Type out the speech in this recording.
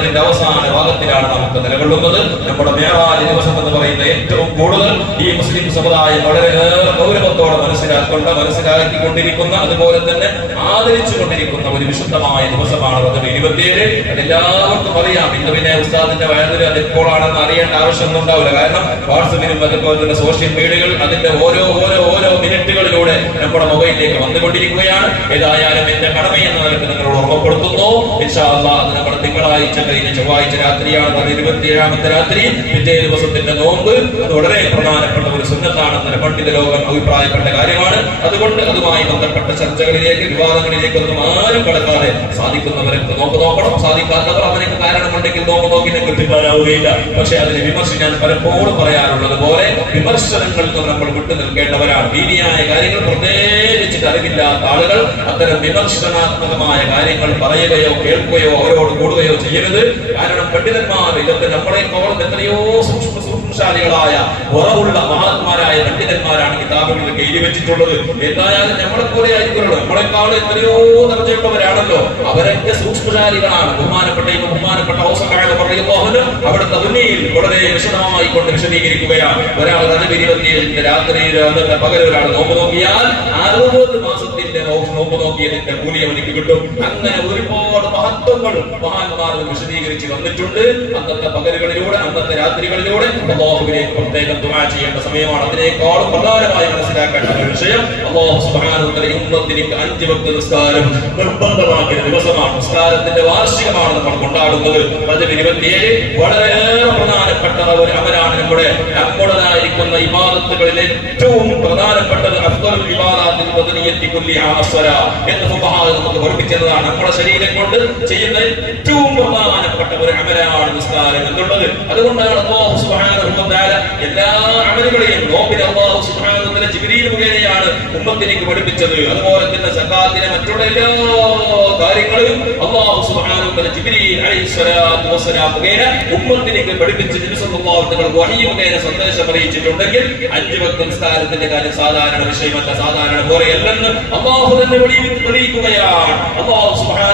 ഇതിന്റെ അവസാന ഭാഗത്തിലാണ് നമുക്ക് നിലകൊള്ളുന്നത്. നമ്മുടെ മിഅ്റാജ് ദിവസം എന്ന് പറയുന്ന ഏറ്റവും കൂടുതൽ ഈ മുസ്ലിം സമുദായം വളരെ ഗൗരവത്തോടെ മനസ്സിലാക്കിക്കൊണ്ടിരിക്കുന്ന, അതുപോലെ തന്നെ ആദരിച്ചുകൊണ്ടിരിക്കുന്ന ഒരു വിശുദ്ധമായ ദിവസമാണ് റജബ് 27. അതെല്ലാവർക്കും അറിയാം. ഇന്ന് പിന്നെ ഉസ്താദിന്റെ വയറിൽ അത് എപ്പോഴാണെന്ന് അറിയേണ്ട ആവശ്യമൊന്നും ഉണ്ടാവില്ല. കാരണം വാട്സപ്പിലും അതുപോലെ തന്നെ സോഷ്യൽ മീഡിയകൾ അതിന്റെ ഓരോ മിനിറ്റുകളിലൂടെ നമ്മുടെ മൊബൈലിലേക്ക് വന്നുകൊണ്ടിരിക്കുകയാണ്. ഏതായാലും എന്റെ കടമയെന്ന നിലക്ക് നിങ്ങളോട് ഓർമ്മപ്പെടുത്തുന്നു. ഇൻഷാ അല്ലാഹ് അത് നമ്മുടെ തിങ്കളാഴ്ച കഴിഞ്ഞ ചൊവ്വാഴ്ച രാത്രിയാണ്, 27ാമത്തെ രാത്രി. പിറ്റേ ദിവസത്തിന്റെ നോമ്പ് അത് വളരെ പ്രധാനപ്പെട്ട ഒരു സുന്നത്താണെന്ന് പണ്ഡിത ലോകം അഭിപ്രായപ്പെട്ട കാര്യമാണ്. അതുകൊണ്ട് അതുമായി ബന്ധപ്പെട്ട ചർച്ചകളിലേക്ക്, വിവാദങ്ങളിലേക്ക് ഒന്നും ആരും കടക്കാതെ സാധിക്കുന്നവർക്ക് നോക്കണം, സാധിക്കാത്തവർ അവർക്ക് കാരണമുണ്ടെങ്കിൽ നോക്കി കുറ്റക്കാരാവുകയില്ല. പക്ഷെ അതിനെ വിമർശിക്കാൻ പലപ്പോഴും പറയാറുള്ളത് പോലെ വിമർശനങ്ങളിൽ നിന്ന് നമ്മൾ വിട്ടു നിൽക്കേണ്ടവരാണ്. ദീനിയായ കാര്യങ്ങൾ പ്രത്യേകിച്ചിട്ട് അറിവില്ലാത്ത ആളുകൾ അത്തരം വിമർശനാത്മകമായ കാര്യങ്ങൾ പറയുകയോ കേൾക്കുകയോ അവരോട് കൂടുകയോ ചെയ്യരുത്. കാരണം പണ്ഡിതന്മാർ ഇതൊക്കെ നമ്മളെക്കോളം എത്രയോ സൂക്ഷ്മശാലികളായ ഉറവുള്ള മഹാത്മാരായ പണ്ഡിതന്മാരാണ് കിതാബുകളിൽ എഴുതി വെച്ചിട്ടുള്ളത്. എന്തായാലും നമ്മളെപ്പോലെ ആയിരിക്കുമല്ലോ, നമ്മളെക്കാൾ എത്രയോ ദർജയുള്ളവരാണല്ലോ. അവരൊക്കെ സൂക്ഷ്മശാലികളാണ്. ബഹുമാനപ്പെട്ട അവിടുത്തെ മുന്നിൽ വളരെ വിശദമായി കൊണ്ട് വിശദീകരിക്കുകയാണ്. ഒരാൾ റജബ് 27 രാത്രിയിൽ പകൽ ഒരാൾ നോമ്പ് നോക്കിയാൽ 60 മാസത്തിന്റെ നോമ്പ് നോക്കിയതിന്റെ കൂലി അവനിക്ക് കിട്ടും. അങ്ങനെ ഒരുപാട് മഹത്വങ്ങൾ മഹാന്മാർ വിശദീകരിച്ച് വന്നിട്ടുണ്ട്. അന്നത്തെ പകലുകളിലൂടെ, അന്നത്തെ രാത്രികളിലൂടെ അല്ലാഹുവിലേക്ക് പ്രത്യേകം ദുആ ചെയ്യേണ്ട സമയമാണ്. അതിനേക്കാളും പ്രധാനമായി മനസ്സിലാക്കേണ്ട ഒരു വിഷയം, അല്ലാഹു സുബ്ഹാനഹു വ തആല ഉമ്മത്തിലേക്ക് 5 വക്ത് നിസ്കാരം നിർബന്ധമാക്കിയ ദിവസമാണ്. നിസ്കാരത്തിന്റെ വാർഷികമാണ് നമ്മൾ കൊണ്ടാടുന്നത്. റജബ് 27 വളരെയേറെ പ്രധാനപ്പെട്ട ഒരു അമലാണ്. നമ്മുടേതായിരിക്കുന്ന ഇബാദത്തുകളിൽ ഏറ്റവും പ്രധാനപ്പെട്ടത് അഫ്ദലുൽ ഇബാദാത്തിൽ ബദനിയത്തി കുല്ലിഹാ അസ്സലാ എന്ന് ഫുഖഹാ നമുക്ക് പഠിപ്പിച്ചതാണ്. നമ്മുടെ ശരീരം കൊണ്ട് ചെയ്യുന്ന ഏറ്റവും പ്രധാനപ്പെട്ട ഒരു അമലാണ് നിസ്കാരം എന്നുള്ളത്. അതുകൊണ്ടാണ് അല്ലാഹു സുബ്ഹാനഹു വ തആല എല്ലാ അമലുകളെയും നോമ്പിനെ അല്ലാഹു സുബ്ഹാനഹു വ തആല ജിബ്രീൽ മുഖേനയാണ് ഉമ്മത്തിലേക്ക് പഠിപ്പിച്ചത്. അതുപോലെ തന്നെ സകാത്തിനെ മറ്റുള്ള എല്ലാ കാര്യങ്ങളും അല്ലാഹു സുബ്ഹാനഹു വ തആല ജിബ്രീൽ അലൈഹിസ്സലാത്തു വസ്സലാം മുഖേന ഉമ്മത്തിലേക്ക് പഠിപ്പിച്ച് നബി സല്ലല്ലാഹു അലൈഹി വസല്ലം വഹി മുഖേന സന്ദേശം അറിയിച്ചിട്ടുണ്ടെങ്കിൽ 5 വക്ത് നിസ്കാരത്തിന്റെ കാര്യം സാധാരണ വിഷയമല്ല, സാധാരണ പോലെയല്ലെന്ന് അല്ലാഹു തന്നെ വെളിയിക്കുകയാണ്. അല്ലാഹു സുബ്ഹാനഹു